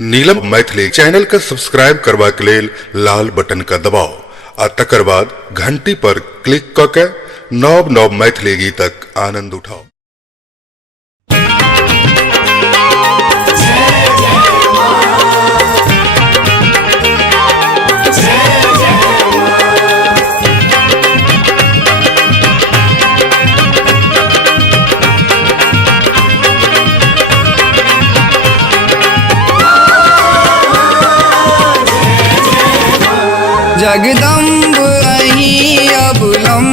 नीलम Maithili channel का subscribe करबा के लेल लाल बटन का दबाओ आ तकर बाद घंटी पर क्लिक क के नव नव मैथिली गीतक आनंद उठाओ। जगदम्ब अहीं अबुलम,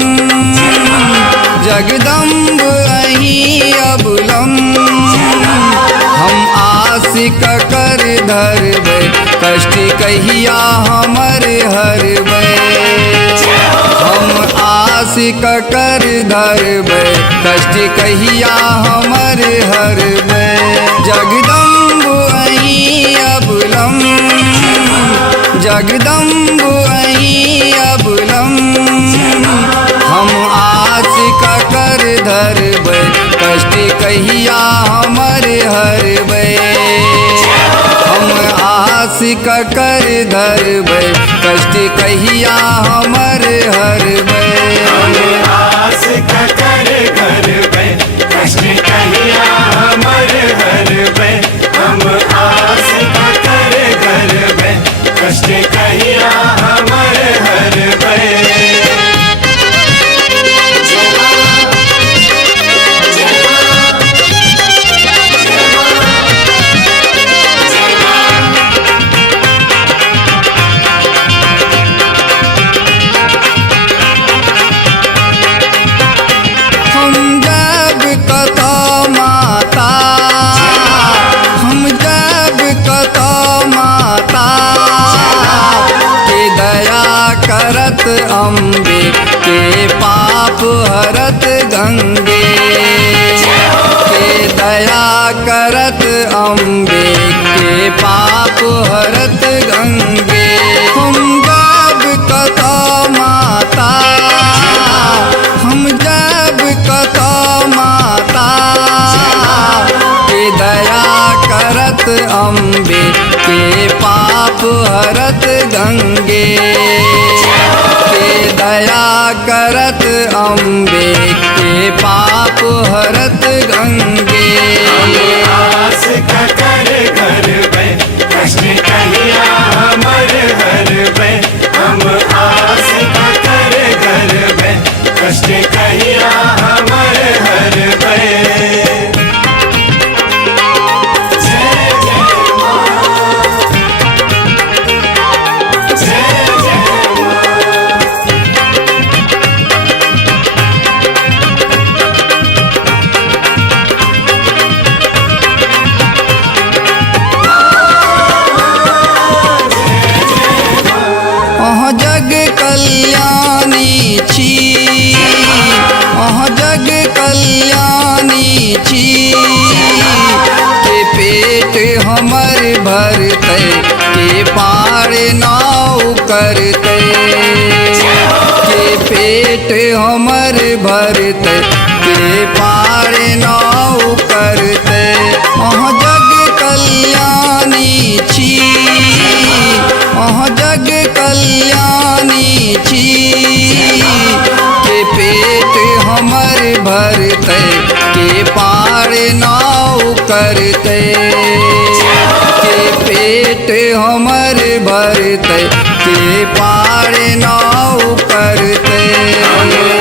जगदम्ब अहीं अबुलम, हम आशिक कर धरबै, कष्ट कहिया हमर हरबै। हम आशिक कर धरबै, कष्ट कहिया हमर हरबै। जगदम्ब अहीं अबुलम, जगदम्ब अहीं अबुलम, हम आशिक कर धरबै, कष्ट कहिया हमर हरबै। हम आशिक कर धरबै, कष्ट कहिया हमर हरबै। हम आशिक कर धरबै, कष्ट कहिया हमर हरबै। हम आशिक कर धरबै, कष्ट कहिया हमर हरबै। हम जब कतौ माता, हम जब कतौ माता, के दया करत अम्बे, के पाप हरत गंगे। के दया करत अम्बे, के पाप हरत गंगे। हम जब कतौ माता, हम जब कतौ माता, के दया करत अम्बे, के पाप हरत गंगे। के दया करत अम्बे, के पाप हरत गंगे। आशिक कर धरबै, कष्ट कहिया हमर हरबै। हम आशिक कर धरबै, कष्ट कहिया हमर हरबै। जय जय मां, जय जय मां। अहाँ जग कल्याणी छी, अहाँ जग कल्याणी छी। के पेट हमर भरतै, के पार नाउ करतै। के पेट हमर भरतै, के पार नाउ करतै। अहाँ जग कल्याणी छी, अहाँ जग कल्याणी छी। के पेट हमर भरतै, के पार नाउ करतै। के पेट हमर भरतै, के पार नाउ करतै।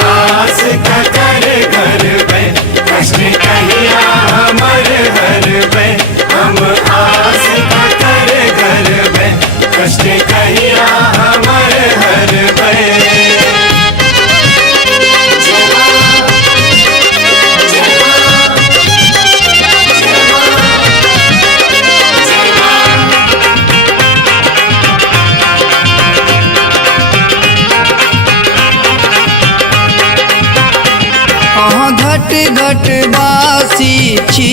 आशिक कर धरबै, कष्ट कहिया हमर हरबै। हम आशिक कर धरबै, कष्ट कहिया हमर हरबै। अहाँ घट घट बासी छी,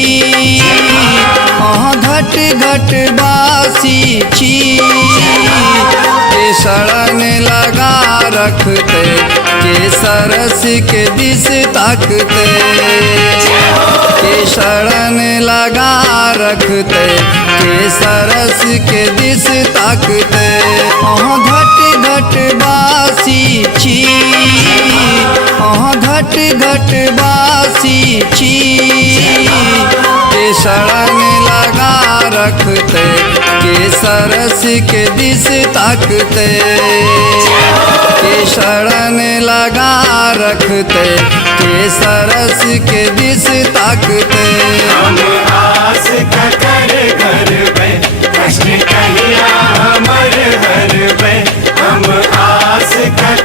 अहाँ घट घट बासी छी। के शरण लगा रखते के सरस के दिस ताकते के शरण लगा रखते के सरस के दिस ताकते घट घट बासी छी घट घट बासी छी के शरण लगा रखते के सरस के दिस ताकते के शरण लगा रखते के सरस के दिस ताकते हम आस का कर घर में कृष्ण कहिया हमर हर में हम आस का